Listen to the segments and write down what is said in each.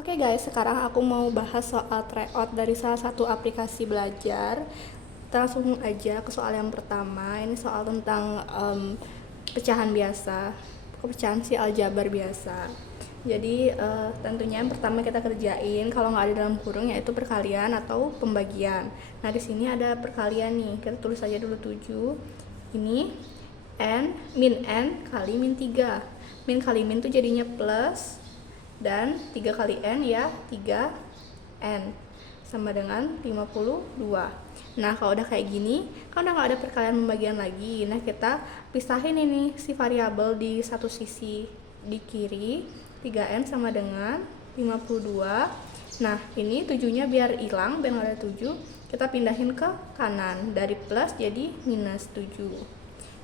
Oke guys, sekarang aku mau bahas soal tryout dari salah satu aplikasi belajar. Kita langsung aja ke soal yang pertama. Ini soal tentang pecahan biasa, pecahan si aljabar biasa. Jadi tentunya yang pertama kita kerjain kalau nggak ada dalam kurung yaitu perkalian atau pembagian. Nah di sini ada perkalian nih, kita tulis aja dulu 7. Ini n kali min 3. Min kali min tuh jadinya plus, dan 3 kali n ya 3n sama dengan 52. Nah kalau udah kayak gini kan udah gak ada perkalian pembagian lagi. Nah kita pisahin ini si variabel di satu sisi di kiri, 3n sama dengan 52. Nah ini 7-nya biar hilang, biar gak ada 7, kita pindahin ke kanan dari plus jadi minus 7.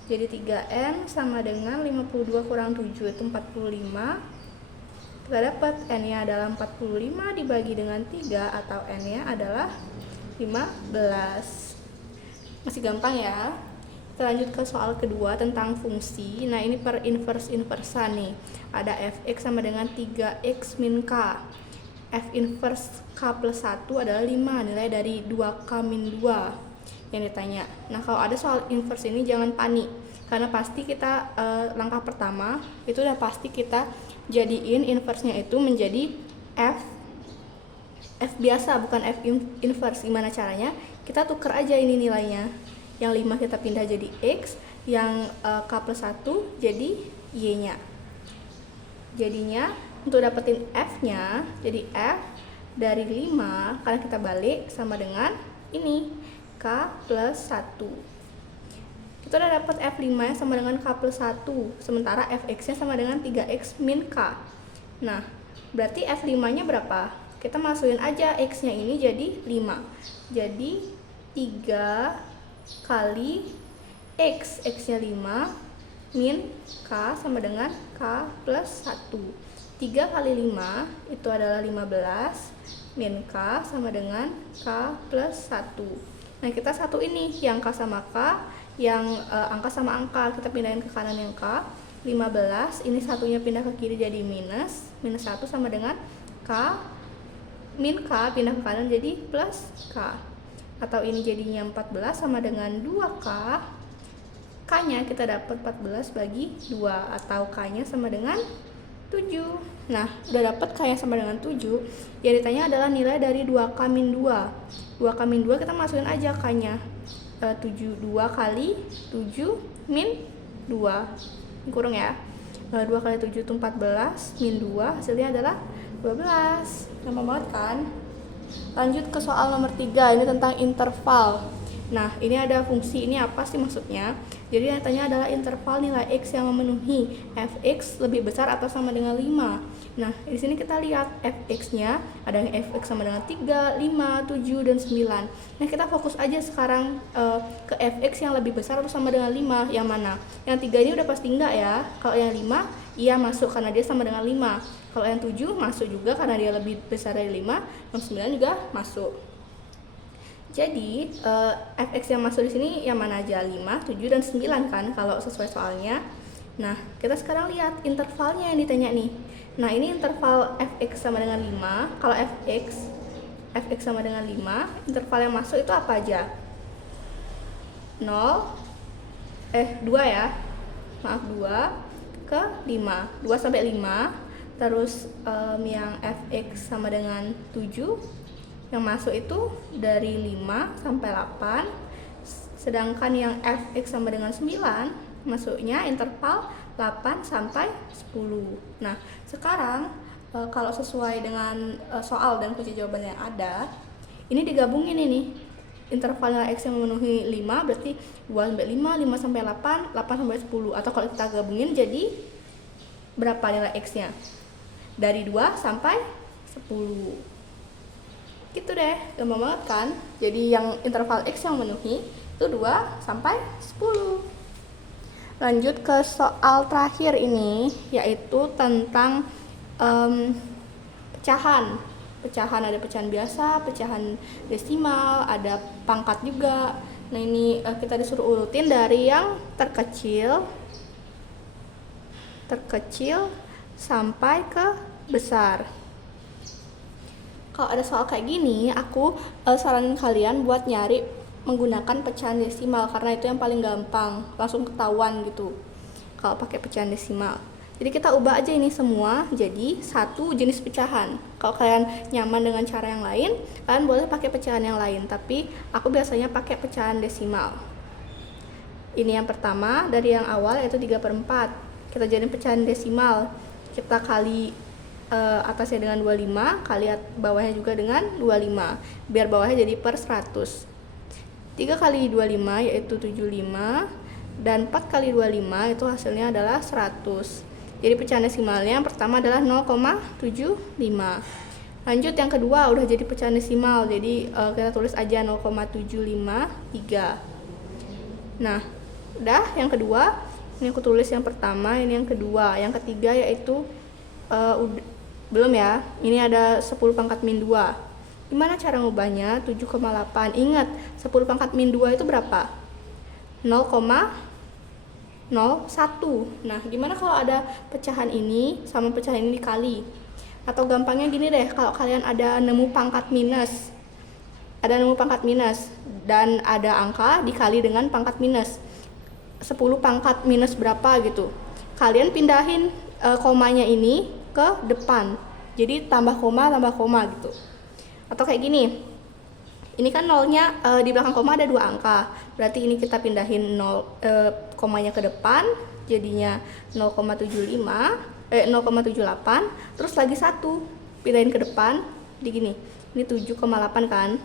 Jadi 3n sama dengan 52 kurang 7 itu 45. Kita dapat n-nya adalah 45 dibagi dengan 3 atau n-nya adalah 15. Masih gampang ya. Kita lanjut ke soal kedua tentang fungsi. Nah ini per inverse-inversan nih. Ada fx sama dengan 3x min k. F inverse k plus 1 adalah 5, nilai dari 2k min 2 yang ditanya. Nah kalau ada soal inverse ini jangan panik, karena pasti kita langkah pertama itu udah pasti kita jadiin inverse-nya itu menjadi f biasa, bukan f inverse. Gimana caranya? Kita tuker aja ini nilainya. Yang 5 kita pindah jadi x, yang k plus 1 jadi y-nya. Jadinya untuk dapetin f-nya, jadi f dari 5 karena kita balik sama dengan ini k plus 1. Kita udah dapat F5 nya sama dengan K plus 1, sementara Fx nya sama dengan 3x min K. Nah, berarti F5 nya berapa? Kita masukin aja X nya ini jadi 5. Jadi 3 kali X, X nya 5, min K sama dengan K plus 1. 3 kali 5 itu adalah 15, min K sama dengan K plus 1. Nah, kita satu ini, yang K sama K, yang angka sama angka kita pindahin ke kanan yang K. 15 ini satunya pindah ke kiri jadi minus 1 sama dengan K min K pindah ke kanan jadi plus K, atau ini jadinya 14 sama dengan 2K. K nya kita dapat 14 bagi 2 atau K nya sama dengan 7. Nah udah dapat K nya sama dengan 7, yang ditanya adalah nilai dari 2K min 2. 2K min 2 kita masukin aja K nya, 2 kali 7 min 2 kurang ya, 2 kali 7 itu 14, min 2 hasilnya adalah 12. Gampang banget kan? Lanjut ke soal nomor 3, ini tentang interval. Nah ini ada fungsi, ini apa sih maksudnya? Jadi yang tanya adalah interval nilai x yang memenuhi fx lebih besar atau sama dengan 5. Nah di sini kita lihat fx-nya ada yang fx sama dengan 3, 5, 7, dan 9. Nah kita fokus aja sekarang ke fx yang lebih besar atau sama dengan 5. Yang mana? Yang 3 ini udah pasti enggak ya. Kalau yang 5 iya masuk karena dia sama dengan 5. Kalau yang 7 masuk juga karena dia lebih besar dari 5. Yang 9 juga masuk. Jadi fx yang masuk di sini yang mana aja? 5, 7, dan 9 kan kalau sesuai soalnya. Nah, kita sekarang lihat intervalnya yang ditanya nih. Nah, ini interval fx sama dengan 5. Kalau fx sama dengan 5, interval yang masuk itu apa aja? 2 ya. Maaf, 2 ke 5. 2 sampai 5. Terus yang fx sama dengan 7, yang masuk itu dari 5 sampai 8. Sedangkan yang fx sama dengan 9 masuknya interval 8 sampai 10. Nah sekarang kalau sesuai dengan soal dan kunci jawaban yang ada, ini digabungin ini interval nilai x yang memenuhi 5 berarti 2 sampai 5, 5 sampai 8, 8 sampai 10. Atau kalau kita gabungin jadi berapa nilai x nya? Dari 2 sampai 10. Gitu deh, gampang banget kan? Jadi yang interval x yang memenuhi itu 2 sampai 10. Lanjut ke soal terakhir ini, yaitu tentang pecahan. Pecahan ada pecahan biasa, pecahan desimal, ada pangkat juga. Nah ini kita disuruh urutin dari yang terkecil sampai ke besar. Kalau ada soal kayak gini, aku saranin kalian buat nyari menggunakan pecahan desimal karena itu yang paling gampang, langsung ketahuan gitu kalau pakai pecahan desimal. Jadi kita ubah aja ini semua jadi satu jenis pecahan. Kalau kalian nyaman dengan cara yang lain, kalian boleh pakai pecahan yang lain, tapi aku biasanya pakai pecahan desimal. Ini yang pertama dari yang awal yaitu 3/4. Kita jadiin pecahan desimal. Kita kali atasnya dengan 25, kali bawahnya juga dengan 25, biar bawahnya jadi per 100. 3 kali 25 yaitu 75, dan 4 kali 25 itu hasilnya adalah 100. Jadi pecahan desimalnya yang pertama adalah 0,75. Lanjut yang kedua udah jadi pecahan desimal, jadi kita tulis aja 0,753. Nah, udah yang kedua, ini aku tulis yang pertama, ini yang kedua. Yang ketiga yaitu belum ya, ini ada 10 pangkat min 2. Gimana cara ngubahnya? 7,8. Ingat, 10 pangkat min 2 itu berapa? 0,01. Nah, gimana kalau ada pecahan ini sama pecahan ini dikali? Atau gampangnya gini deh, kalau kalian ada nemu pangkat minus, dan ada angka dikali dengan pangkat minus, 10 pangkat minus berapa gitu, kalian pindahin komanya ini ke depan, jadi tambah koma gitu. Atau kayak gini, ini kan nolnya di belakang koma ada 2 angka, berarti ini kita pindahin komanya ke depan, jadinya 0,78, terus lagi 1 pindahin ke depan, di gini, ini 7,8 kan,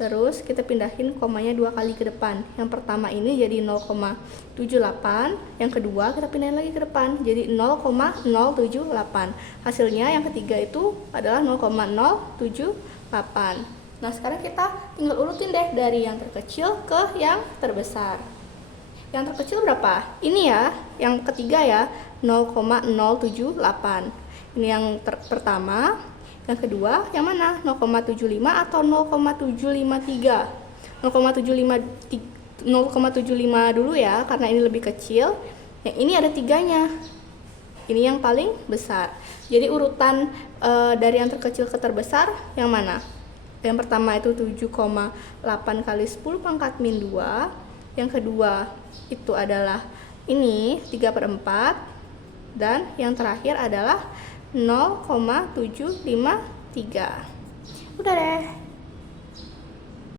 terus kita pindahin komanya 2 kali ke depan. Yang pertama ini jadi 0,78, yang kedua kita pindahin lagi ke depan jadi 0,078. Hasilnya yang ketiga itu adalah 0,078. Nah, sekarang kita tinggal urutin deh dari yang terkecil ke yang terbesar. Yang terkecil berapa? Ini ya, yang ketiga ya, 0,078. Ini yang pertama. Yang kedua, yang mana? 0,75 atau 0,753? 0,75 dulu ya, karena ini lebih kecil. Yang ini ada 3-nya. Ini yang paling besar. Jadi urutan dari yang terkecil ke terbesar yang mana? Yang pertama itu 7,8 kali 10 pangkat min 2. Yang kedua itu adalah ini 3/4. Dan yang terakhir adalah 0,753. Udah deh.